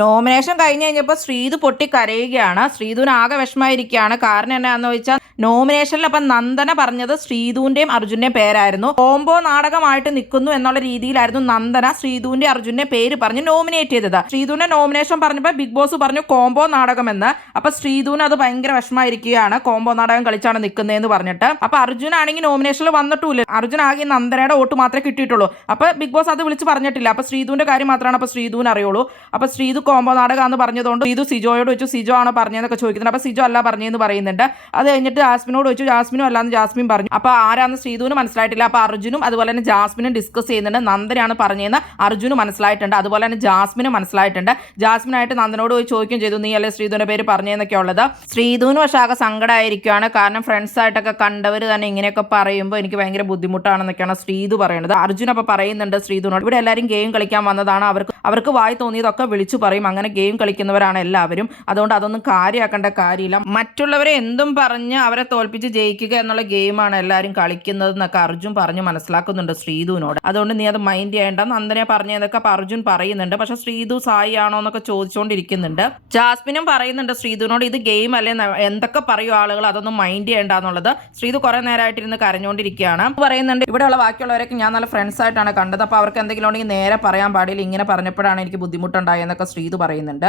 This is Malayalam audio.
നോമിനേഷൻ കഴിഞ്ഞ് കഴിഞ്ഞപ്പോൾ ശ്രീതു പൊട്ടി കരയുകയാണ്. ശ്രീതുവിന് ആകെ വിഷമായിരിക്കുകയാണ്. കാരണം എന്നാന്ന് ചോദിച്ചാൽ നോമിനേഷനിൽ അപ്പം നന്ദന പറഞ്ഞത് ശ്രീതുവിന്റെയും അർജുന്റെയും പേരായിരുന്നു. കോംബോ നാടകമായിട്ട് നിൽക്കുന്നു എന്നുള്ള രീതിയിലായിരുന്നു നന്ദന ശ്രീതുവിന്റെ അർജുന്റെ പേര് പറഞ്ഞ് നോമിനേറ്റ് ചെയ്തത്. ശ്രീതുവിന്റെ നോമിനേഷൻ പറഞ്ഞപ്പോൾ ബിഗ് ബോസ് പറഞ്ഞു കോംബോ നാടകം എന്ന്. അപ്പൊ ശ്രീതുവിന് അത് ഭയങ്കര വിഷമായിരിക്കുകയാണ്, കോംബോ നാടകം കളിച്ചാണ് നിൽക്കുന്നതെന്ന് പറഞ്ഞിട്ട്. അപ്പൊ അർജുനാണെങ്കിൽ നോമിനേഷനിൽ വന്നിട്ടില്ല. അർജുൻ ആകെ നന്ദനയുടെ വോട്ട് മാത്രമേ കിട്ടിയിട്ടുള്ളൂ. അപ്പൊ ബിഗ് ബോസ് അത് വിളിച്ച് പറഞ്ഞിട്ടില്ല. അപ്പൊ ശ്രീതുവിന്റെ കാര്യം മാത്രമാണ് അപ്പൊ ശ്രീതുവിന് അറിയുള്ളൂ. അപ്പൊ ശ്രീതു കോംബോ നാടകം എന്ന് പറഞ്ഞതുകൊണ്ട് ശ്രീതു സിജോയോട് വെച്ചു, സിജോ ആണോ പറഞ്ഞതെന്നൊക്കെ ചോദിക്കുന്നുണ്ട്. അപ്പൊ സിജോ അല്ല പറഞ്ഞതെന്ന് പറയുന്നുണ്ട്. അത് കഴിഞ്ഞിട്ട് ജാസ്മിനോട് വെച്ചു, ജാസ്മിനും അല്ലാന്ന് ജാസ്മിൻ പറഞ്ഞു. അപ്പൊ ആരാന്ന് ശ്രീതുവിന് മനസ്സിലായിട്ടില്ല. അപ്പൊ അർജുനും അതുപോലെ തന്നെ ജാസ്മിനും ഡിസ്കസ് ചെയ്യുന്നുണ്ട്. നന്ദനാണ് പറഞ്ഞതെന്ന് അർജുന് മനസ്സിലായിട്ടുണ്ട്, അതുപോലെ തന്നെ ജാസ്മിനും മനസ്സിലായിട്ടുണ്ട്. ജാസ്മിനായിട്ട് നന്ദനോട് പോയി ചോദിക്കുകയും ചെയ്തു, നീ അല്ലേ ശ്രീതുവിന്റെ പേര് പറഞ്ഞതെന്നൊക്കെ ഉള്ളത്. ശ്രീതുവിന് പക്ഷെ ആകെ സങ്കടമായിരിക്കുകയാണ്. കാരണം ഫ്രണ്ട്സ് ആയിട്ടൊക്കെ കണ്ടവർ തന്നെ ഇങ്ങനെയൊക്കെ പറയുമ്പോൾ എനിക്ക് ഭയങ്കര ബുദ്ധിമുട്ടാണെന്നൊക്കെയാണ് ശ്രീതു പറയുന്നത്. അർജുൻ അപ്പൊ പറയുന്നുണ്ട് ശ്രീതുവിനോട്, ഇവിടെ എല്ലാവരും ഗെയിം കളിക്കാൻ വന്നതാണ്, അവർക്ക് വായി തോന്നിയതൊക്കെ വിളിച്ചു പറയും, അങ്ങനെ ഗെയിം കളിക്കുന്നവരാണ് എല്ലാവരും, അതുകൊണ്ട് അതൊന്നും കാര്യമാക്കേണ്ട കാര്യമില്ല, മറ്റുള്ളവരെ എന്തും പറഞ്ഞ് അവരെ തോൽപ്പിച്ച് ജയിക്കുക എന്നുള്ള ഗെയിമാണ് എല്ലാവരും കളിക്കുന്നത് എന്നൊക്കെ അർജുൻ പറഞ്ഞ് മനസ്സിലാക്കുന്നുണ്ട് ശ്രീതുവിനോട്. അതുകൊണ്ട് നീ അത് മൈൻഡ് ചെയ്യേണ്ട, നന്ദനെ പറഞ്ഞതൊക്കെ അർജുൻ പറയുന്നുണ്ട്. പക്ഷെ ശ്രീതു സായി ആണോ എന്നൊക്കെ ചോദിച്ചുകൊണ്ടിരിക്കുന്നുണ്ട്. ജാസ്മിനും പറയുന്നുണ്ട് ശ്രീതുവിനോട്, ഇത് ഗെയിം അല്ലേ, എന്തൊക്കെ പറയും ആളുകൾ, അതൊന്നും മൈൻഡ് ചെയ്യേണ്ട എന്നുള്ളത്. ശ്രീതു കുറെ നേരമായിട്ടിരുന്ന് കരഞ്ഞുകൊണ്ടിരിക്കുകയാണ്. പറയുന്നുണ്ട് ഇവിടെയുള്ള ബാക്കിയുള്ളവരൊക്കെ ഞാൻ നല്ല ഫ്രണ്ട്സ് ആയിട്ടാണ് കണ്ടത്, അപ്പോൾ അവർക്ക് എന്തെങ്കിലും ഉണ്ടെങ്കിൽ നേരെ പറയാൻ പാടില്ല, ഇങ്ങനെ പറഞ്ഞപ്പോഴാണ് എനിക്ക് ബുദ്ധിമുട്ടുണ്ടായെന്നൊക്കെ ശ്രീതു പറയുന്നുണ്ട്.